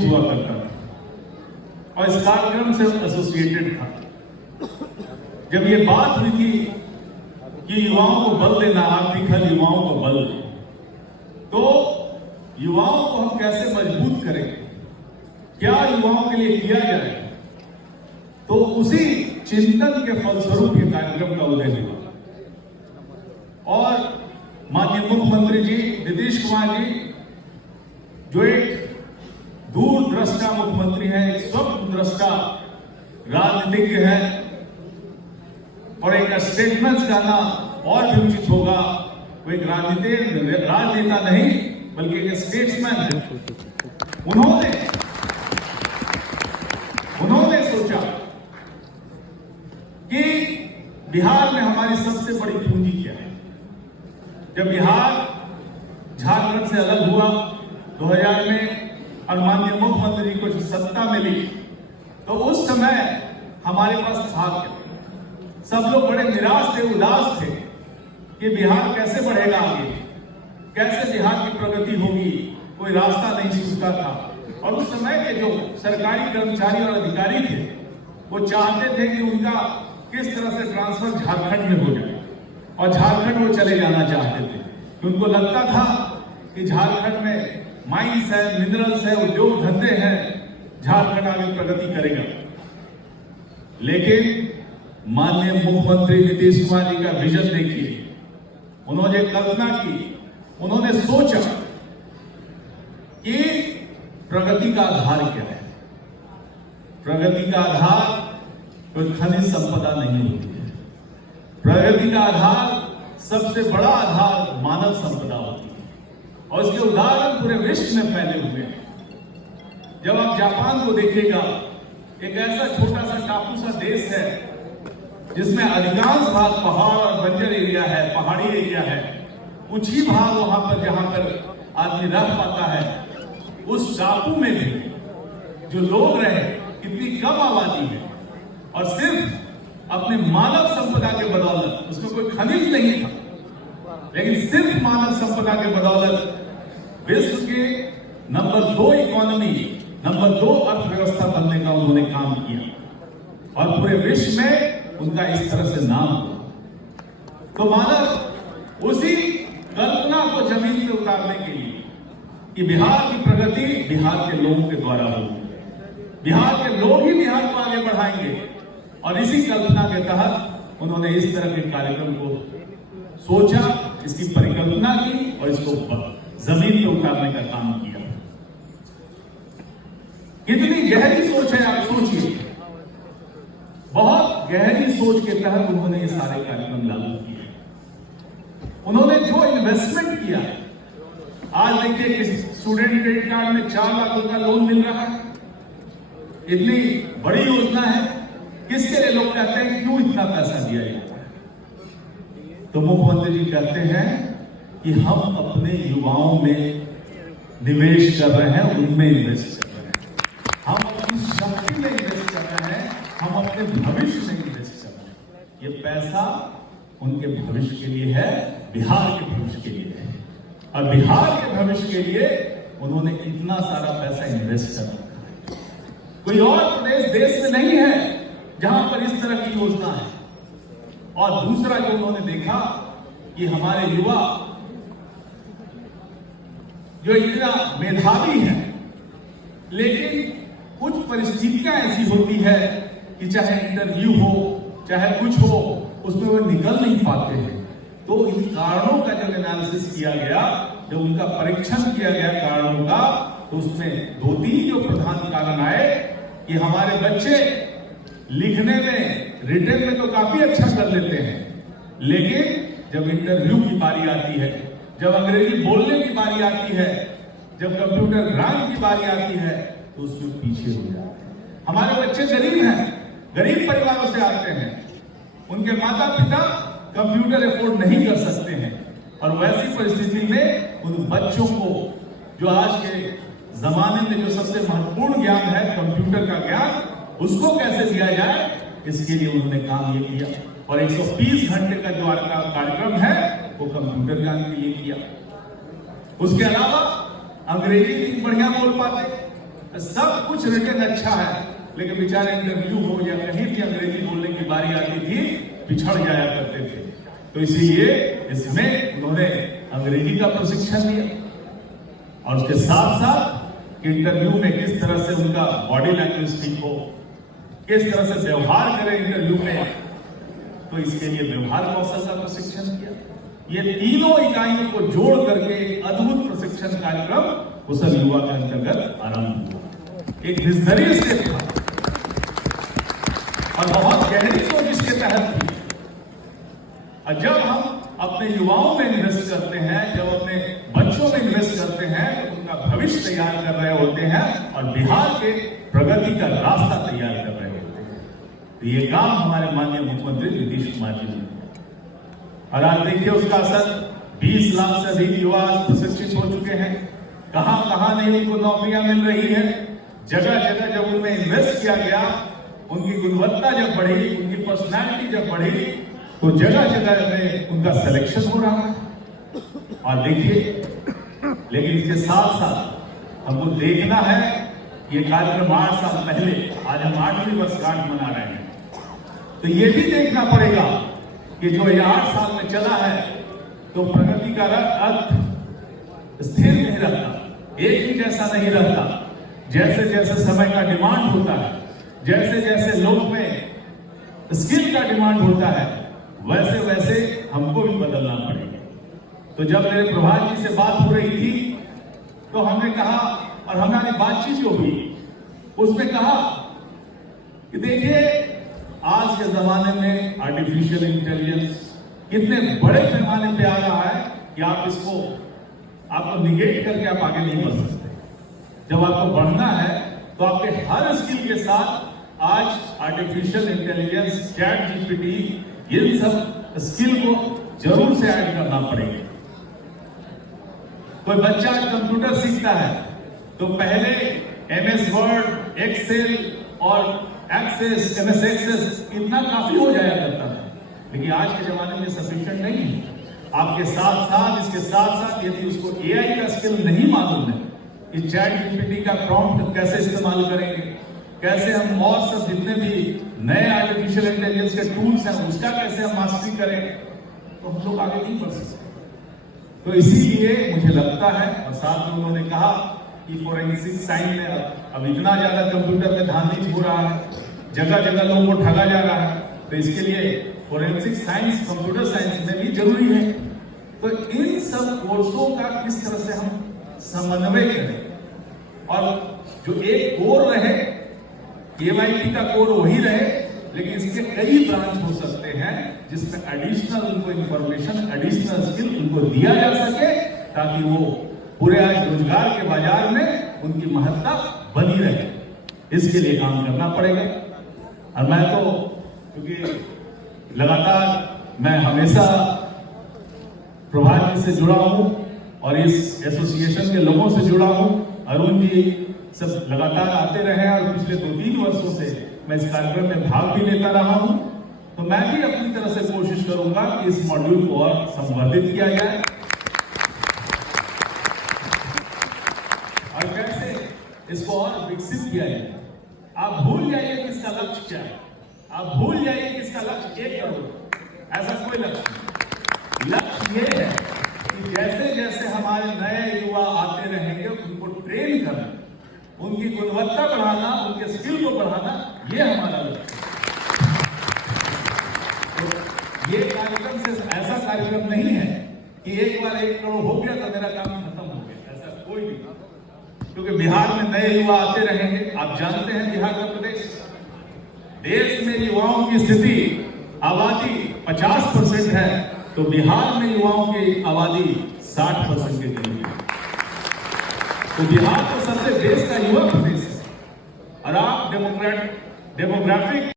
हुआ करता था और इस कार्यक्रम से एसोसिएटेड था। जब ये बात हुई थी कि युवाओं को बल देना, आर्थिक हल युवाओं को बल, तो युवाओं को हम कैसे मजबूत करें, क्या युवाओं के लिए किया जाए, तो उसी चिंतन के फलस्वरूप ये कार्यक्रम का उदय हुआ। और माननीय मुख्यमंत्री जी नीतीश कुमार जी, जो एक दूरदृष्टा मुख्यमंत्री हैं, एक स्वप्नदृष्टा राजनीतिज्ञ हैं और एक स्टेटमेंट्स कहना और भी उचित होगा, वो एक राजनेता नहीं बल्कि एक स्टेट्समैन है। उन्होंने सोचा कि बिहार में हमारी सबसे बड़ी पूंजी क्या है। जब बिहार झारखंड से अलग हुआ 2000 में और माननीय मुख्यमंत्री को जो सत्ता मिली, तो उस समय हमारे पास था क्या? सब लोग बड़े निराश थे, उदास थे कि बिहार कैसे बढ़ेगा आगे, कैसे बिहार की प्रगति होगी, कोई रास्ता नहीं सूझता था। और उस समय के जो सरकारी कर्मचारी और अधिकारी थे, वो चाहते थे कि उनका किस तरह से ट्रांसफर झारखंड में हो जाए और झारखंड वो चले जाना चाहते थे। उनको लगता था कि झारखंड में माइंस है, मिनरल्स है, उद्योग धंधे हैं, झारखंड आगे प्रगति करेगा। लेकिन माननीय मुख्यमंत्री नीतीश कुमार जी का विजन देखिए, उन्होंने कल्पना की, उन्होंने सोचा कि प्रगति का आधार क्या है। प्रगति का आधार कोई खनिज संपदा नहीं होती है। प्रगति का आधार, सबसे बड़ा आधार मानव संपदा होती है और उसके उदाहरण पूरे विश्व में फैले हुए हैं। जब आप जापान को देखिएगा, एक ऐसा छोटा सा टापू सा देश है जिसमें अधिकांश भाग पहाड़ और बंजर एरिया है, पहाड़ी एरिया है। कुछ ही भाग वहां पर जहां पर आदमी रह पाता है। उस टापू में भी जो लोग रहे, कितनी कम आबादी है और सिर्फ अपने मानव संपदा के बदौलत, उसमें कोई खनिज नहीं था, लेकिन सिर्फ मानव संपदा के बदौलत विश्व के नंबर 2 इकोनॉमी, नंबर 2 अर्थव्यवस्था बनने का उन्होंने काम किया और पूरे विश्व में उनका इस तरह से नाम हुआ। तो मानव उसी कल्पना को जमीन पे उतारने के लिए कि बिहार की प्रगति बिहार के लोगों के द्वारा होगी, बिहार के लोग ही बिहार को आगे बढ़ाएंगे, और इसी कल्पना के तहत उन्होंने इस तरह के कार्यक्रम को सोचा, इसकी परिकल्पना की और इसको जमीन पे उतारने का काम किया। कितनी गहरी सोच है, आप सोचिए। बहुत गहरी सोच के तहत उन्होंने ये सारे कार्यक्रम लागू किए। उन्होंने जो इन्वेस्टमेंट किया, आज देखिए कि स्टूडेंट क्रेडिट कार्ड में 4 लाख रुपए का लोन मिल रहा है। इतनी बड़ी योजना है, किसके लिए लोग कहते हैं क्यों इतना पैसा दिया जाता है? तो मुख्यमंत्री जी कहते हैं कि हम अपने युवाओं में निवेश कर रहे हैं, उनमें इन्वेस्ट कर रहे हैं, हम अपनी शक्ति में इन्वेस्ट कर रहे हैं, हम अपने भविष्य में इन्वेस्ट कर रहे हैं। ये पैसा उनके भविष्य के लिए है, बिहार के भविष्य के लिए है। और बिहार के भविष्य के लिए उन्होंने इतना सारा पैसा इन्वेस्ट कर रखा है। कोई और प्रदेश देश में नहीं है जहां पर इस तरह की योजना है। और दूसरा जो उन्होंने देखा कि हमारे युवा जो इतना मेधावी है, लेकिन कुछ परिस्थितियां ऐसी होती है कि चाहे इंटरव्यू हो, चाहे कुछ हो, उसमें वो निकल नहीं पाते हैं। तो इन कारणों का जब एनालिसिस किया गया, जब उनका परीक्षण किया गया कारणों का, तो उसमें 2-3 जो प्रधान कारण आए कि हमारे बच्चे लिखने में, रिटन में तो काफी अच्छा कर लेते हैं, लेकिन जब इंटरव्यू की बारी आती है, जब अंग्रेजी बोलने की बारी आती है, जब कंप्यूटर ज्ञान की बारी आती है, तो उसमें पीछे हो जाते हैं। हमारे बच्चे गरीब हैं, गरीब परिवारों से आते हैं, उनके माता पिता कंप्यूटर अफोर्ड नहीं कर सकते हैं, और वैसी परिस्थिति में उन बच्चों को जो आज के जमाने में जो सबसे महत्वपूर्ण ज्ञान है कंप्यूटर का ज्ञान, उसको कैसे दिया जाए, इसके लिए उन्होंने काम ये किया। और 120 घंटे का जो कार्यक्रम है वो कंप्यूटर ज्ञान के लिए किया। उसके अलावा अंग्रेजी बढ़िया बोल पाते, सब कुछ रिटर्न अच्छा है, लेकिन बेचारे इंटरव्यू हो या कहीं भी अंग्रेजी बोलने की बारी आती थी पिछड़ जाया करते थे। तो इसीलिए इसमें उन्होंने अंग्रेजी का प्रशिक्षण लिया और उसके साथ साथ इंटरव्यू में किस तरह से उनका बॉडी लैंग्वेज ठीक हो, किस तरह से व्यवहार करें इंटरव्यू में, तो इसके लिए व्यवहार कौशल का प्रशिक्षण किया। ये तीनों इकाइयों को जोड़ करके एक अद्भुत प्रशिक्षण कार्यक्रम कुशल युवा के अंतर्गत आरंभ हुआ। एक विजनरी स्टेप था और बहुत गहरी सोच इसके तहत थी। और जब हम अपने युवाओं में इन्वेस्ट करते हैं, जब अपने बच्चों में इन्वेस्ट करते हैं, तो उनका भविष्य तैयार कर रहे होते हैं और बिहार के प्रगति का रास्ता तैयार कर रहे होते हैं। तो ये काम हमारे माननीय मुख्यमंत्री नीतीश कुमार जी ने, और आज देखिए उसका असर 20 लाख से अधिक युवा प्रशिक्षित हो चुके हैं। कहां कहां नहीं उनको नौकरियां मिल रही है। जगह जगह जब उनमें इन्वेस्ट किया गया, उनकी गुणवत्ता जब बढ़ी, उनकी पर्सनैलिटी जब बढ़ी, तो जगह जगह में उनका सिलेक्शन हो रहा है। और देखिए, लेकिन इसके साथ साथ हमको देखना है, ये कार्यक्रम 8 साल पहले, आज हम 8वीं वर्षगांठ मना रहे हैं, तो ये भी देखना पड़ेगा कि जो ये 8 साल में चला है, तो प्रगति का अर्थ स्थिर नहीं रहता, एक ही जैसा नहीं रहता। जैसे जैसे समय का डिमांड होता है, जैसे जैसे लोग में स्किल का डिमांड होता है, वैसे वैसे हमको भी बदलना पड़ेगा। तो जब मेरे प्रभात जी से बात हो रही थी, तो हमने कहा, और हमारी बातचीत जो हुई उसमें कहा कि देखिए, आज के जमाने में आर्टिफिशियल इंटेलिजेंस कितने बड़े पैमाने पे आ रहा है कि आपको निगेट करके आप आगे नहीं बढ़ सकते। जब आपको बढ़ना है, तो आपके हर स्किल के साथ आज आर्टिफिशियल इंटेलिजेंस, चैट जीपीटी, इन सब स्किल को जरूर से ऐड करना पड़ेगा। कोई बच्चा कंप्यूटर सीखता है तो पहले MS वर्ड, एक्सेल और एक्सेस, MS एक्सेस इतना काफी हो जाया करता था, लेकिन आज के जमाने में सफिशिएंट नहीं है। आपके साथ साथ, इसके साथ साथ यदि उसको AI का स्किल नहीं मालूम है कि चैट जीपीटी का प्रॉम्प्ट कैसे इस्तेमाल करेंगे, कैसे हम और सब जितने भी नए आर्टिफिशियल इंटेलिजेंस के टूल्स हैं उसका कैसे हम मास्टरी करें, तो हम लोग आगे नहीं बढ़ सकते। तो इसीलिए मुझे लगता है, और साथ में उन्होंने कहा कि फोरेंसिक साइंस में अब इतना ज्यादा कंप्यूटर में धांधली हो रहा है, जगह जगह लोगों को ठगा जा रहा है, तो इसके लिए फोरेंसिक साइंस, कंप्यूटर साइंस में भी जरूरी है। तो इन सब कोर्सों का किस तरह से हम समन्वय करें, और जो एक कोर रहे, KYP का कोर वही रहे, लेकिन इसके कई ब्रांच हो सकते हैं जिसमें एडिशनल उनको इंफॉर्मेशन, एडिशनल स्किल उनको दिया जा सके, ताकि वो पूरे आज रोजगार के बाजार में उनकी महत्ता बनी रहे। इसके लिए काम करना पड़ेगा। और मैं तो, क्योंकि लगातार मैं हमेशा प्रभात जी से जुड़ा हूं और इस एसोसिएशन के लोगों से जुड़ा हूं, अरुण जी सब लगातार आते रहे और पिछले 2-3 वर्षों से मैं इस कार्यक्रम में भाग भी लेता रहा हूं, तो मैं भी अपनी तरफ से कोशिश करूंगा कि इस मॉड्यूल को और संवर्धित किया जाए और कैसे इसको और विकसित किया जाए। आप भूल जाइए कि इसका लक्ष्य क्या है, आप भूल जाइए कि इसका लक्ष्य 1 करोड़, ऐसा कोई लक्ष्य नहीं। लक्ष्य ये है कि जैसे जैसे हमारे नए युवा आते रहेंगे, उनको ट्रेन करना, उनकी गुणवत्ता बढ़ाना, उनके स्किल को बढ़ाना, ये हमारा लक्ष्य है। तो ये कार्यक्रम सिर्फ ऐसा कार्यक्रम नहीं है कि एक बार 1 करोड़ हो गया तो मेरा काम खत्म हो गया, ऐसा कोई नहीं। क्योंकि बिहार में नए युवा आते रहेंगे। आप जानते हैं बिहार का प्रदेश, देश में युवाओं की स्थिति, आबादी 50% है, तो बिहार में युवाओं की आबादी 60% के करीब है। तो बिहार तो सबसे देश का युवा प्रदेश है। और आप डेमोग्राफिक